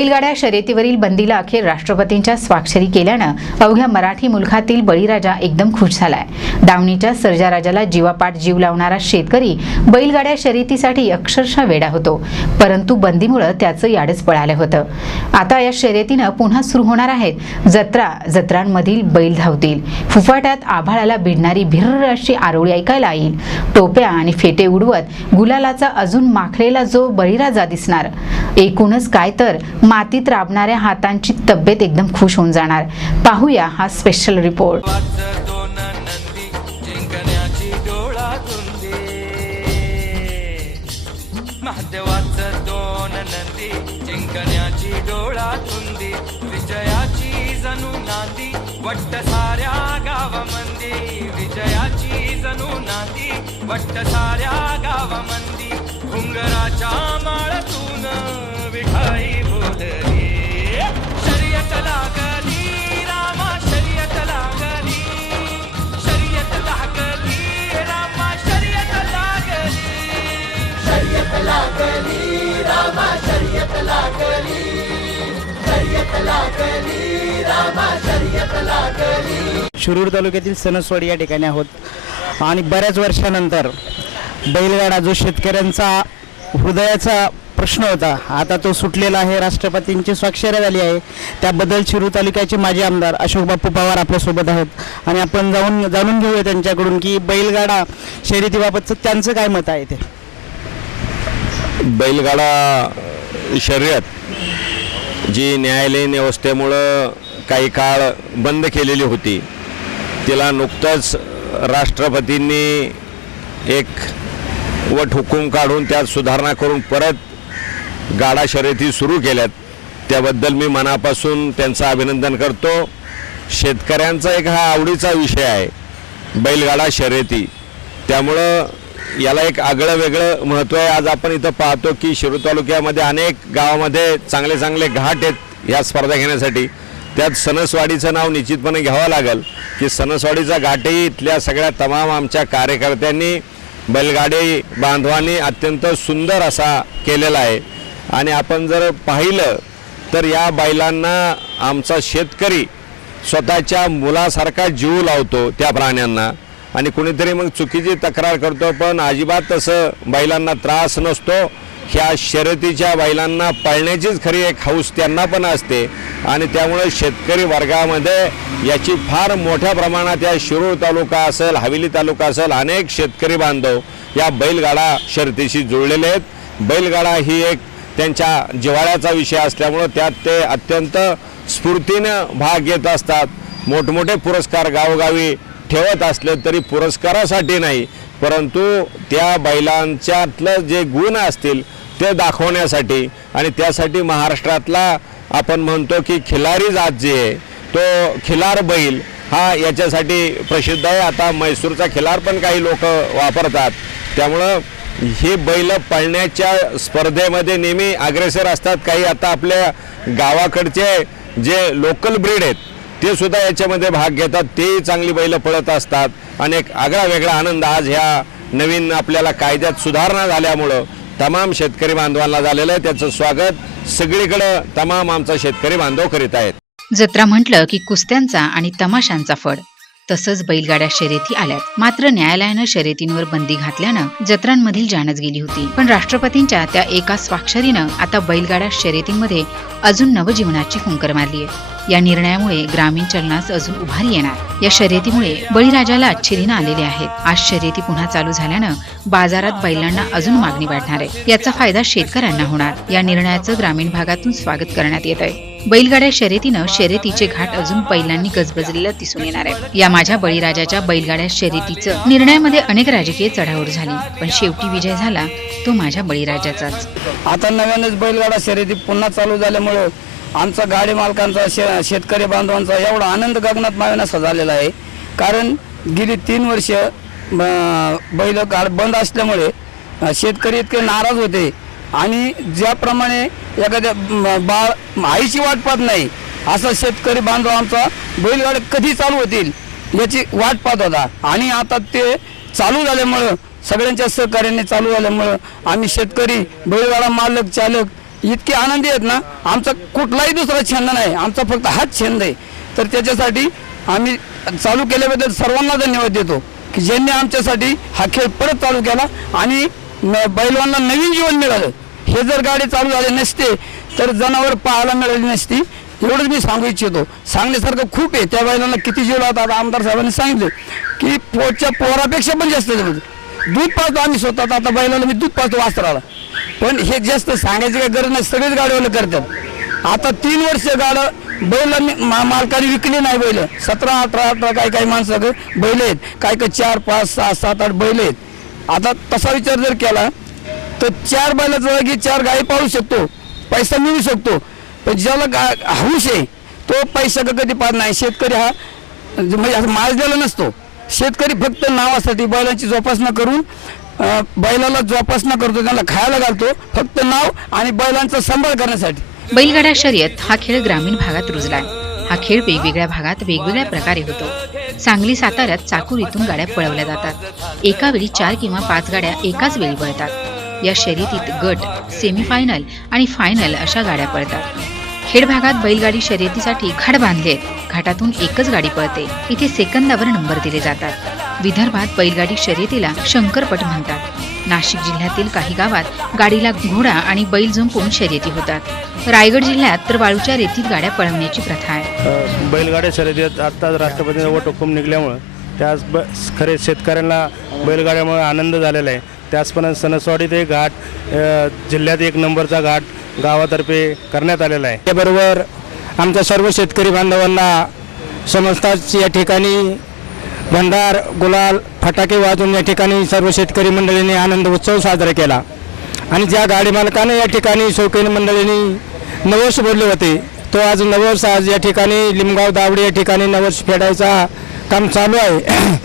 बैलगाड्या शर्यतीवरील बंदीला अखेर राष्ट्रपतींच्या स्वाक्षरी केल्यानं अवघ्या मराठी मुलखातील बळीराजा एकदम खुश झालाय। दावणीच्या सर्जाराजाला जीवापाड जीव लावणारा शेतकरी बैलगाड्या शर्यतीसाठी अक्षरशः वेडा होतो, परंतु बंदीमुळे त्याचं याडच पळालं होतं। आता या शर्यतीनं पुन्हा सुरू होणार आहेत जत्रांमधील बैल धावतील। फुफाट्यात आभाळाला भिडणारी भिर्र अशी आरोळी ऐकायला येईल। टोप्या आणि फेटे उडवत गुलालाचा अजून माखलेला जो बळीराजा दिसणार। एकूणच काय तर मातीत राबणाऱ्या हातांची तब्येत एकदम खुश होऊन जाणार। पाहूया हा स्पेशल रिपोर्ट। विजयाची जणू नांदी वट्ट साऱ्या गावामंदी, विजयाची जणू नांदी वट्ट साऱ्या गावामंदी। घुंगराच्या माळतून विठाई बोलली, शर्यत लागली रामा शर्यत लागली, शर्यत लागली रामा शर्यत लागली, शर्यत लागली रामा शर्यत लागली, शर्यत लागली रामा शर्यत लागली। शिरूर तालुक्यातील सणसवाडी या ठिकाणी आहोत आणि बऱ्याच वर्षानंतर बैलगाडा जो शेतकऱ्यांचा हृदयाचा प्रश्न होता आता तो सुटलेला आहे। राष्ट्रपतींची स्वाक्षरी झाली आहे, त्याबद्दल शिरूर तालुक्याचे माजी आमदार अशोक बापू पवार आपल्यासोबत आहेत आणि आपण जाणून घेऊया त्यांच्याकडून की बैलगाडा शर्यतीबाबतचं त्यांचं काय मत आहे। ते बैलगाडा शर्यत जी न्यायालयीन व्यवस्थेमुळं काही काळ बंद केलेली होती, तिला नुकतंच राष्ट्रपतींनी एक वट हुकूम काढून त्यात सुधारणा करून परत गाडा शर्यती सुरू केल्यात। त्याबद्दल मी मनापासून त्यांचं अभिनंदन करतो। शेतकऱ्यांचा एक हा आवडीचा विषय आहे बैलगाडा शर्यती, त्यामुळं याला एक आगळं वेगळं महत्त्व आहे। आज आपण इथं पाहतो की शिरूर तालुक्यामध्ये अनेक गावामध्ये चांगले चांगले घाट आहेत या स्पर्धा घेण्यासाठी। त्यात सणसवाडीचं नाव निश्चितपणे घ्यावं लागेल की सणसवाडीचा घाटही इथल्या सगळ्या तमाम आमच्या कार्यकर्त्यांनी बैलगाडी बांधवांनी अत्यंत सुंदर असा केलेला आहे। आणि आपण जर पाहिलं तर या बैलांना आमचा शेतकरी स्वतःच्या मुलासारखा जीव लावतो त्या प्राण्यांना, आणि कुणीतरी मग चुकीची तक्रार करतो, पण अजिबात तसं बैलांना त्रास नसतो। ह्या शर्यतीच्या बैलांना पळण्याचीच खरी एक हौस त्यांना पण असते आणि त्यामुळे शेतकरी वर्गामध्ये याची फार मोठ्या प्रमाणात या शिरूर तालुका असेल, हवेली तालुका असेल, अनेक शेतकरी बांधव या बैलगाडा शर्यतीशी जुळलेले आहेत। बैलगाडा ही एक त्यांच्या जिव्हाळ्याचा विषय असल्यामुळे त्यात ते अत्यंत स्फूर्तीनं भाग घेत असतात। मोठमोठे पुरस्कार गावोगावी ठेवत असले तरी पुरस्कारासाठी नाही, परंतु त्या बैलांच्यातलं जे गुण असतील ते दाखवण्यासाठी, आणि त्यासाठी महाराष्ट्रातला आपण म्हणतो की खिलारी जात जी आहे तो खिलार बैल हा याच्यासाठी प्रसिद्ध आहे। आता म्हैसूरचा खिलार पण काही लोक वापरतात, त्यामुळं हे बैल पळण्याच्या स्पर्धेमध्ये नेहमी अग्रेसर असतात। काही आता आपल्या गावाकडचे जे लोकल ब्रीड आहेत ते सुद्धा याच्यामध्ये भाग घेतात, ते चांगली बैल पळत असतात। अनेक आगळा वेगळा आनंद आज ह्या नवीन आपल्याला कायद्यात सुधारणा झाल्यामुळं तमाम शेतकरी बांधवांना झालेलं आहे। त्याचं स्वागत सगळीकडे तमाम आमचा शेतकरी बांधव करीत आहेत। जत्रा म्हटलं की कुस्त्यांचा आणि तमाशांचा फड, तसंच बैलगाड्या शर्यती आल्यात। मात्र न्यायालयानं शर्यतींवर बंदी घातल्यानं जत्रांमधील जानच गेली होती, पण राष्ट्रपतींच्या त्या एका स्वाक्षरीनं आता बैलगाड्या शर्यतींमध्ये अजून नवजीवनाची फुंकर मारली आहे। या निर्णयामुळे ग्रामीण चलनास अजून उभारी येणार। या शर्यतीमुळे बळीराजाला अच्छे दिन आलेले आहेत। आज शर्यती पुन्हा चालू झाल्यानं बाजारात बैलांना अजून मागणी वाढणार आहे, याचा फायदा शेतकऱ्यांना होणार। या निर्णयाचं ग्रामीण भागातून स्वागत करण्यात येत आहे। बैलगाड्या शर्यतीनं शर्यतीचे घाट अजून बैलांनी गजबजलेलं दिसून येणार आहे। या माझ्या बळीराजाच्या बैलगाड्या शर्यतीचं निर्णयामध्ये अनेक राजकीय चढाओढ झाली, पण शेवटी विजय झाला तो माझ्या बळीराजाचाच। आता नव्यानेच बैलगाडा शर्यती पुन्हा चालू झाल्यामुळे आमचा गाडी मालकांचा शेतकरी बांधवांचा एवढा आनंद गगनात मावेनासा झालेला आहे। कारण गेली 3 वर्ष बैलगाड बंद असल्यामुळे शेतकरी इतके नाराज होते आणि ज्याप्रमाणे एखाद्या बाळ आईची वाट पाहत नाही असा शेतकरी बांधव आमचा बैलगाड्या कधी चालू होतील याची वाट पाहत होता। आणि आता ते चालू झाल्यामुळं सगळ्यांच्या सहकार्याने चालू झाल्यामुळं आम्ही शेतकरी बैलगाडा मालक चालक इतके आनंदी आहेत ना, आमचा कुठलाही दुसरा छंद नाही, आमचा फक्त हाच छंद आहे. तर त्याच्यासाठी आम्ही चालू केल्याबद्दल सर्वांना धन्यवाद देतो की ज्यांनी आमच्यासाठी हा खेळ परत चालू केला आणि बैलवांना नवीन जीवन मिळालं. हे जर गाडी चालू झाली नसते तर जनावर पाहायला मिळाली नसती. एवढंच मी सांगू इच्छितो. सांगण्यासारखं खूप आहे. त्या बैलांना किती जीव लावतात. आता आमदार साहेबांनी सांगितलं की पोरापेक्षा पण जास्त दूध पाहतो आम्ही स्वतः. आता बैलाला मी दूध पाहतो वासराला. पण हे जास्त सांगायची काही गरज नाही, सगळेच गाडीवाले करतात. आता 3 वर्ष गाडं बैल मालकाने विकली नाही. बैल 17, 18 काही माणसं बैल आहेत, काही 4, 5, 6, 7, 8 बैल आहेत. आता तसा विचार जर केला तर 4 बैलाचं जागी 4 गाई पाळू शकतो, पैसा मिळू शकतो. पण ज्याला हौस आहे तो पैसा कधी पाहत नाही. शेतकरी हा म्हणजे असं माजलेला नसतो. शेतकरी फक्त नावासाठी बैलांची जोपासना करून बैलाला जोपासना करतो, त्यांना खायला घालतो, फक्त नाव आणि बैलांचा सांभाळ करण्यासाठी. बैलगाडा शर्यत हा खेळ ग्रामीण भागात रुजलाय. हा खेळ वेगवेगळ्या भागात वेगवेगळ्या प्रकारे होतो. सांगली, साताऱ्यात चाकूर इथून गाड्या पळवल्या जातात. एका वेळी 4 किंवा 5 गाड्या एकाच वेळी पळतात. या शर्यतीत गट, सेमीफायनल आणि फायनल अशा गाड्या पळतात. खेड भागात बैलगाडी शर्यतीसाठी घाट बांधले आहेत. घाटातून एकच गाडी पळते. इथे सेकंदावर नंबर दिले जातात. विदर्भात बैलगाडी शर्यतीला शंकरपट म्हणतात. नाशिक जिल्ह्यातील काही गावात गाडीला घोडा आणि बैल जुंपून शर्यती होतात. रायगड जिल्ह्यात तर वाळूच्या रेतीत गाड्या पळवण्याची प्रथा आहे. बैलगाड्या शर्यतीत आत्ताच राष्ट्रपतींचा वट हुकूम निघाल्यामुळं त्याच खरे शेतकऱ्यांना बैलगाड्यामुळे आनंद झालेला आहे. त्याचप्रमाणे सणसवाडीत एक घाट, जिल्ह्यात 1 नंबरचा घाट गावातर्फे करण्यात आलेला आहे. त्याबरोबर आमच्या सर्व शेतकरी बांधवांना समजताच या ठिकाणी भंडार, गुलाल, फटाके वाजवून या ठिकाणी सर्व शेतकरी मंडळींनी आनंद उत्सव साजरा केला. आणि ज्या गाडी मालकाने या ठिकाणी शौकीन मंडळींनी नवस बोलले होते, तो आज नवस आज या ठिकाणी लिमगाव दावडी या ठिकाणी नवस फेडायचा काम चालू आहे.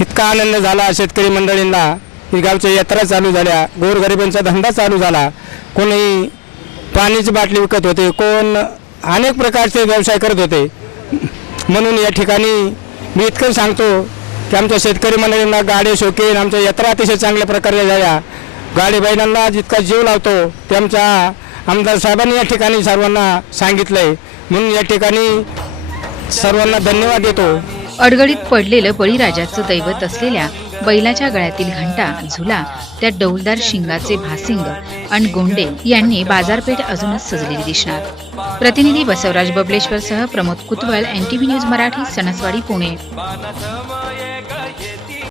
इतका आनंद झाला शेतकरी मंडळींना. ही गावच्या यात्रा चालू झाल्या, गोरगरिबांचा धंदा चालू झाला. कोणी पाण्याची बाटली विकत होते, कोण अनेक प्रकारचे व्यवसाय करत होते. म्हणून या ठिकाणी मी इतकं सांगतो की आमच्या शेतकरी मंडळींना गाडी शौकीन आमच्या यात्रा अतिशय चांगल्या प्रकारे झाल्या. गाडी बैलांना जितका जीव लावतो ते आमच्या आमदार साहेबांनी या ठिकाणी सर्वांना सांगितलं आहे. म्हणून या ठिकाणी सर्वांना धन्यवाद देतो. अडगडीत पडलेलं बळीराजाचं दैवत असलेल्या बैलाच्या गळ्यातील घंटा, झुला, त्या डौलदार शिंगाचे भासिंग आणि गोंडे यांनी बाजारपेठ अजूनच सजलेली दिसणार. प्रतिनिधी बसवराज बबलेश्वरसह प्रमोद कुतवळ, NTV न्यूज मराठी, सणसवाडी, पुणे.